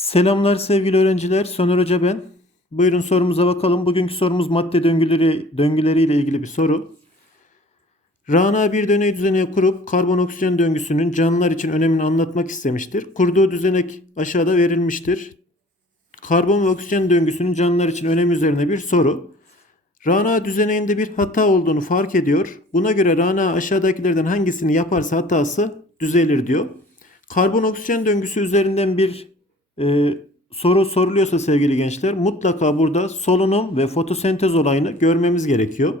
Selamlar sevgili öğrenciler. Soner Hoca ben. Buyurun sorumuza bakalım. Bugünkü sorumuz madde döngüleri döngüleriyle ilgili bir soru. Rana bir döneyi düzeneye kurup karbon oksijen döngüsünün canlılar için önemini anlatmak istemiştir. Kurduğu düzenek aşağıda verilmiştir. Karbon ve oksijen döngüsünün canlılar için önemi üzerine bir soru. Rana düzeneğinde bir hata olduğunu fark ediyor. Buna göre Rana aşağıdakilerden hangisini yaparsa hatası düzelir diyor. Karbon oksijen döngüsü üzerinden bir e, soru soruluyorsa sevgili gençler mutlaka burada solunum ve fotosentez olayını görmemiz gerekiyor.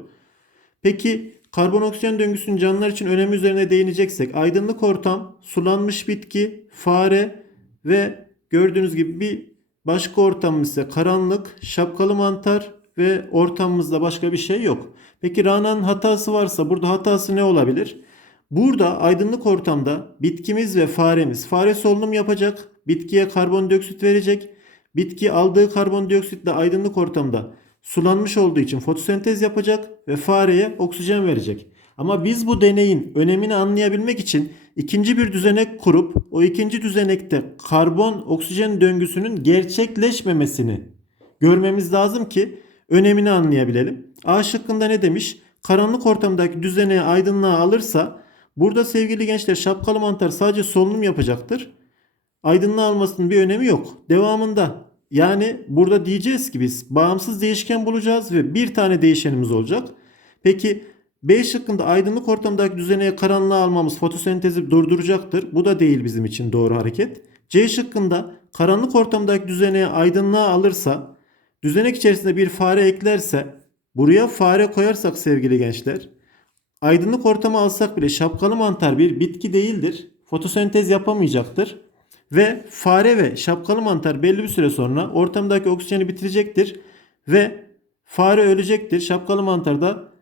Peki karbon oksijen döngüsünün canlılar için önemi üzerine değineceksek aydınlık ortam, sulanmış bitki, fare ve gördüğünüz gibi bir başka ortamımız ise karanlık, şapkalı mantar ve ortamımızda başka bir şey yok. Peki Rana'nın hatası varsa burada hatası ne olabilir? Burada aydınlık ortamda bitkimiz ve faremiz fare solunum yapacak, bitkiye karbondioksit verecek. Bitki aldığı karbondioksitle aydınlık ortamda sulanmış olduğu için fotosentez yapacak ve fareye oksijen verecek. Ama biz bu deneyin önemini anlayabilmek için ikinci bir düzenek kurup o ikinci düzenekte karbon oksijen döngüsünün gerçekleşmemesini görmemiz lazım ki önemini anlayabilelim. A şıkkında ne demiş? Karanlık ortamdaki düzeneği aydınlığa alırsa burada sevgili gençler şapkalı mantar sadece solunum yapacaktır. Aydınlığa almasının bir önemi yok. Devamında yani burada diyeceğiz ki biz bağımsız değişken bulacağız ve bir tane değişenimiz olacak. Peki B şıkkında aydınlık ortamdaki düzeneye karanlığa almamız fotosentezi durduracaktır. Bu da değil bizim için doğru hareket. C şıkkında karanlık ortamdaki düzeneye aydınlığa alırsa düzenek içerisinde bir fare eklerse buraya fare koyarsak sevgili gençler aydınlık ortama alsak bile şapkalı mantar bir bitki değildir. Fotosentez yapamayacaktır. Ve fare ve şapkalı mantar belli bir süre sonra ortamdaki oksijeni bitirecektir. Ve fare ölecektir. Şapkalı mantar da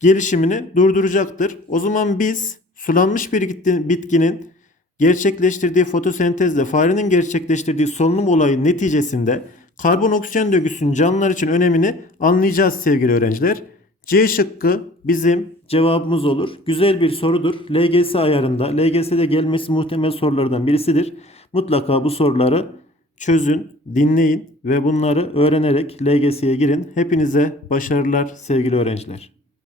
gelişimini durduracaktır. O zaman biz sulanmış bir bitkinin gerçekleştirdiği fotosentezle farenin gerçekleştirdiği solunum olayı neticesinde karbon oksijen döngüsünün canlılar için önemini anlayacağız sevgili öğrenciler. C şıkkı bizim cevabımız olur. Güzel bir sorudur. LGS ayarında, LGS'de gelmesi muhtemel sorulardan birisidir. Mutlaka bu soruları çözün, dinleyin ve bunları öğrenerek LGS'ye girin. Hepinize başarılar sevgili öğrenciler.